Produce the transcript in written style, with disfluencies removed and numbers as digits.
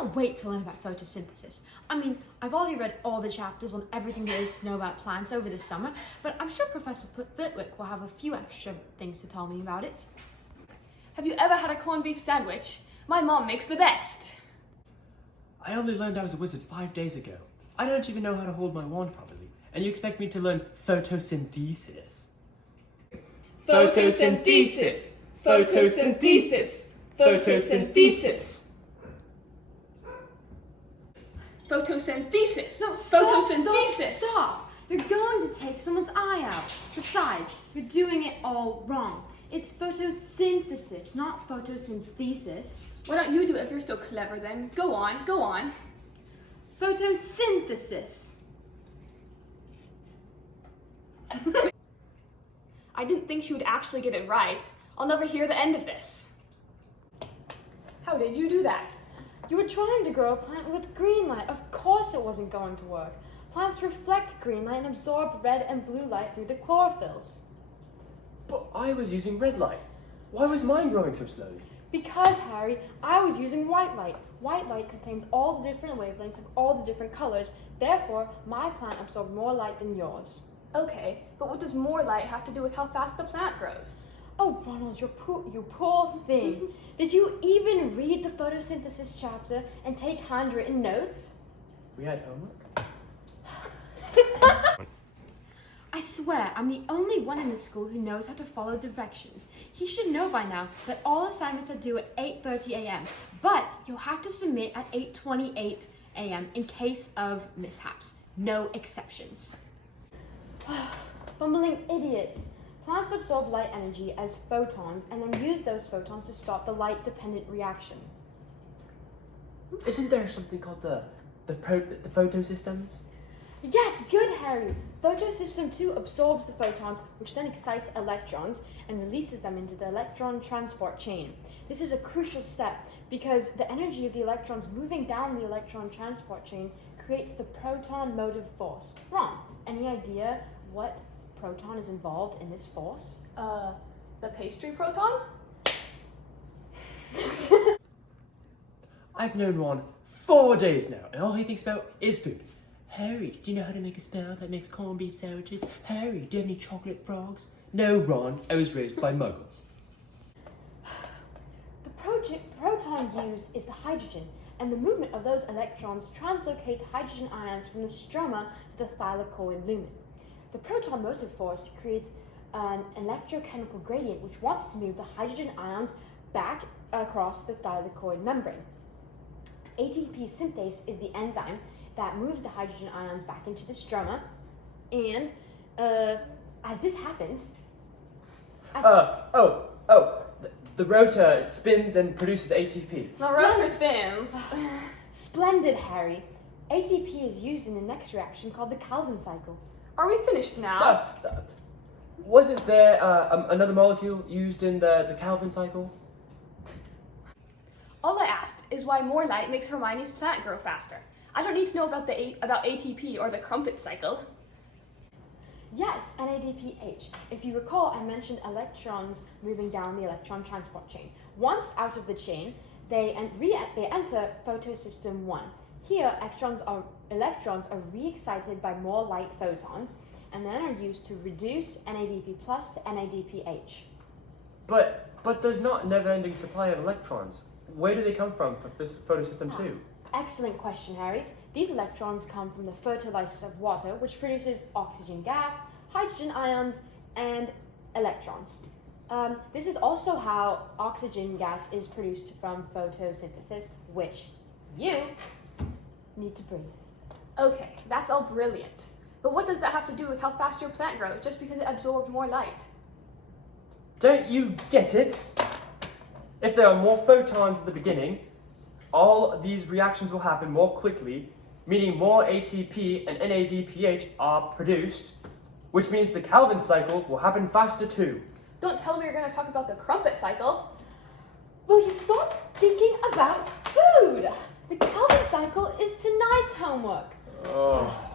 can't wait to learn about photosynthesis. I mean, I've already read all the chapters on everything there is to know about plants over this summer, but I'm sure Professor Flitwick will have a few extra things to tell me about it. Have you ever had a corned beef sandwich? My mom makes the best. I only learned I was a wizard 5 days ago. I don't even know how to hold my wand properly, and you expect me to learn photosynthesis? Photosynthesis! Photosynthesis! Photosynthesis! Photosynthesis! No, Photosynthesis! Stop! You're going to take someone's eye out. Besides, you're doing it all wrong. It's photosynthesis, not photosynthesis. Why don't you do it if you're so clever then? Go on, go on. Photosynthesis. I didn't think she would actually get it right. I'll never hear the end of this. How did you do that? You were trying to grow a plant with green light. Of course it wasn't going to work. Plants reflect green light and absorb red and blue light through the chlorophylls. But I was using red light. Why was mine growing so slowly? Because, Harry, I was using white light. White light contains all the different wavelengths of all the different colors. Therefore, my plant absorbed more light than yours. Okay, but what does more light have to do with how fast the plant grows? Oh, Ronald, you poor thing. Did you even read the photosynthesis chapter and take handwritten notes? We had homework. I swear, I'm the only one in this school who knows how to follow directions. He should know by now that all assignments are due at 8:30 a.m., but you'll have to submit at 8:28 a.m. in case of mishaps. No exceptions. Bumbling idiots. Plants absorb light energy as photons and then use those photons to stop the light-dependent reaction. Isn't there something called the Photosystems? Yes, good, Harry. Photosystem 2 absorbs the photons, which then excites electrons and releases them into the electron transport chain. This is a crucial step because the energy of the electrons moving down the electron transport chain creates the proton motive force. Ron, any idea what proton is involved in this force? The pastry proton? I've known Ron 4 days now, and all he thinks about is food. Harry, do you know how to make a spell that makes corned beef sandwiches? Harry, do you have any chocolate frogs? No, Ron, I was raised by muggles. The proton used is the hydrogen, and the movement of those electrons translocates hydrogen ions from the stroma to the thylakoid lumen. The proton motive force creates an electrochemical gradient which wants to move the hydrogen ions back across the thylakoid membrane. ATP synthase is the enzyme that moves the hydrogen ions back into the stroma, and as this happens... The rotor spins and produces ATP. The rotor spins. Splendid, Harry. ATP is used in the next reaction called the Calvin cycle. Are we finished now? Wasn't there another molecule used in the Calvin cycle? All I asked is why more light makes Hermione's plant grow faster. I don't need to know about ATP or the crumpet cycle. Yes, NADPH. If you recall, I mentioned electrons moving down the electron transport chain. Once out of the chain, they enter photosystem 1. Here, electrons are re-excited by more light photons and then are used to reduce NADP plus to NADPH. But there's not a never-ending supply of electrons. Where do they come from for this photosystem 2? Excellent question, Harry. These electrons come from the photolysis of water, which produces oxygen gas, hydrogen ions, and electrons. This is also how oxygen gas is produced from photosynthesis, which you need to breathe. Okay, that's all brilliant. But what does that have to do with how fast your plant grows just because it absorbed more light? Don't you get it? If there are more photons at the beginning, all these reactions will happen more quickly, meaning more ATP and NADPH are produced, which means the Calvin cycle will happen faster too. Don't tell me you're going to talk about the crumpet cycle. Will you stop thinking about food? The Calvin cycle is tonight's homework. Oh.